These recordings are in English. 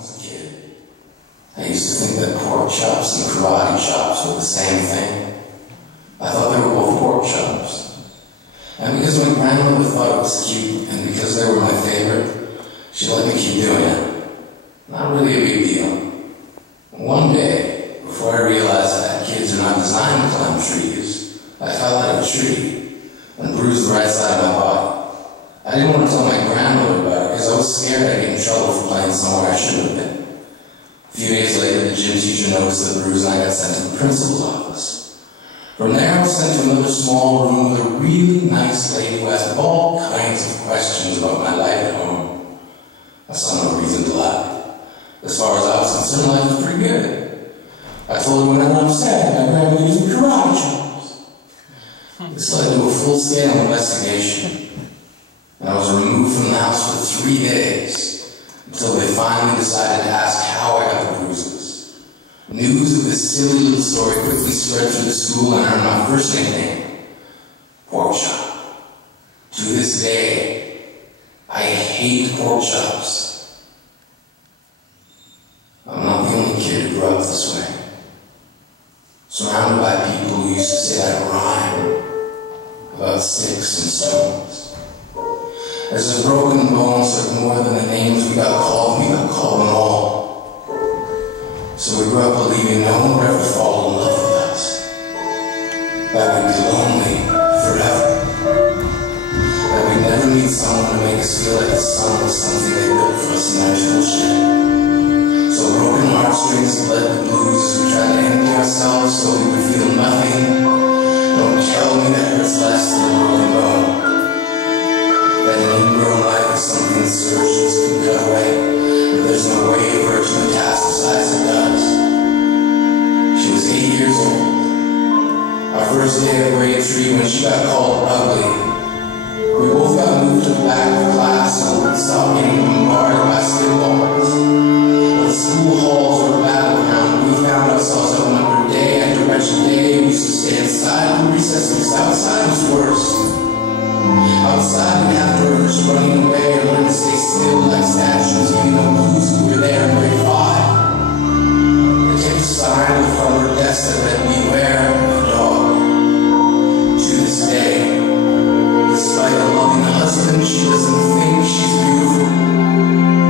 was a kid, I used to think that pork chops and karate chops were the same thing. I thought they were both pork chops. And because my grandmother thought it was cute, and because they were my favorite, she let me keep doing it. Not really a big deal. One day, before I realized that kids are not designed to climb trees, I fell out of a tree and bruised the right side of my body. I didn't want to tell my grandmother about it because I was scared I'd get in trouble for playing somewhere I shouldn't have been. A few days later, the gym teacher noticed the bruise and I got sent to the principal's office. From there, I was sent to another small room with a really nice lady who asked all kinds of questions about my life at home. I saw no reason to lie. As far as I was concerned, life was pretty good. I told her whenever I'm sad, my grandmother used me karate chops. This led to a full-scale investigation. And I was removed from the house for 3 days, until they finally decided to ask how I got the bruises. News of this silly little story quickly spread through the school and earned my first nickname, Pork Chop. To this day, I hate pork chops. I'm not the only kid who grew up this way. Surrounded by people who used to say I rhyme about sticks and stones. As a broken bones took more than the names we got called them all. So we grew up believing no one would ever fall in love with us. That we'd be lonely forever. That we'd never meet someone to make us feel like the sun was something they built for us in their tool shed. So broken heartstrings led the blues as we tried to empty ourselves so we would feel nothing. Don't tell me that hurts less than a broken bone. That an ingrown life is something surgeons can cut away, but there's no way for it to metastasize it does. She was 8 years old. Our first day of grade 3 when she got called ugly. We both got moved to the back of the class so we could stop getting bombarded by spitballs. But the school halls were a battleground. We found ourselves outnumbered day after wretched day. We used to stay inside the recess because outside was worse. Outside, we have to urge running away or learn to stay still like statues, even though clues we were there in grade 5. They kept a sign in front of her desk that read, "Beware of the dog." To this day, despite a loving husband, she doesn't think she's beautiful.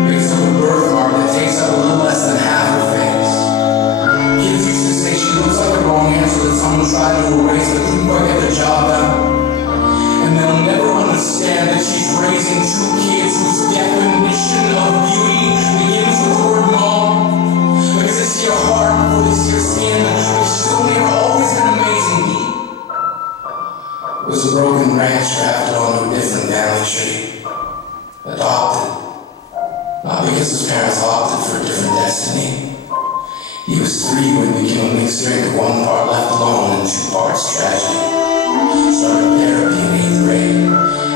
Because of a birthmark that takes up a little less than half her face. Kids used to say she looks like the wrong answer that someone tried to erase but couldn't quite get the job done. And they'll never understand that she's raising 2 kids whose definition of beauty begins with the word mom. Because they see her heart before they see her skin. Because she's only ever always been amazing. It was a broken branch grafted onto a different family tree. Adopted. Not because his parents opted for a different destiny. He was 3 when he became a mixed drink, 1 part left alone and 2 parts tragedy. Started therapy in 8th grade.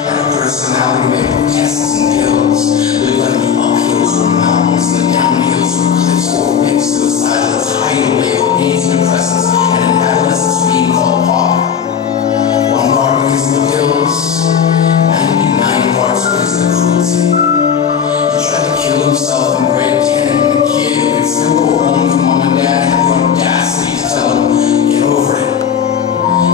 Had a personality made of tests and pills. Lived like the uphills were mountains and the downhills were cliffs or whips to the side of the tidal wave of antidepressants and an adolescence being called pop. 1 part because of the pills, 99 parts because of the cruelty. He tried to kill himself in grade 10 and the kid who could still go home to mom and dad had the audacity to tell him, "Get over it."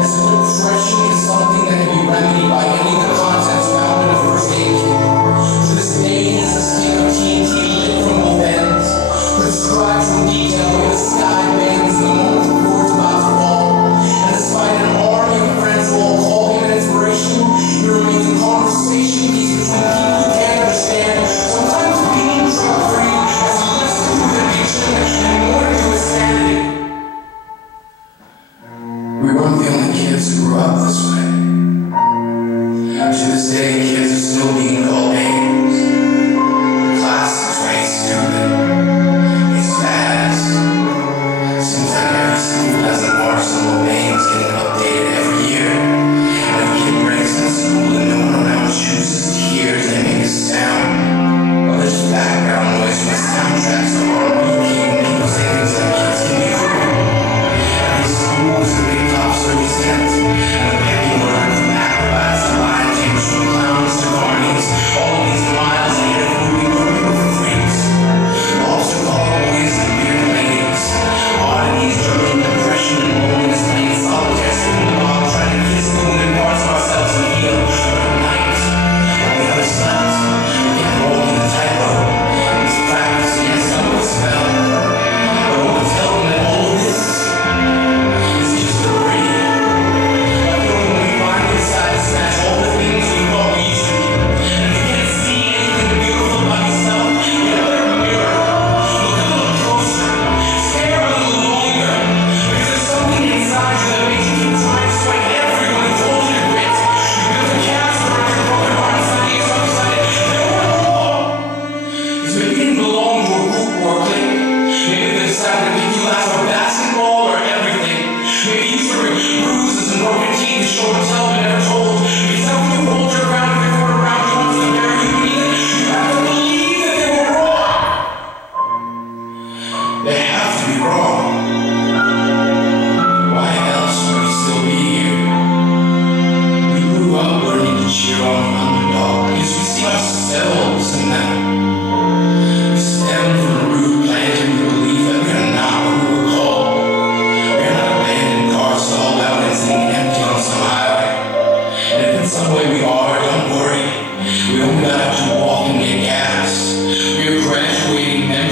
As if depression is something that can be remedied by any of the contents found in a first aid kit. To this day, his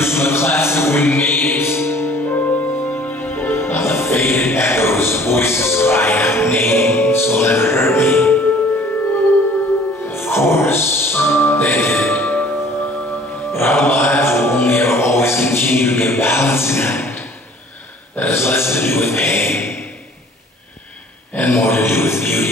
memories from the classic we made it. Not the faded echoes of voices crying out names will never hurt me. Of course, they did. But our lives will only ever always continue to be a balancing act that has less to do with pain and more to do with beauty.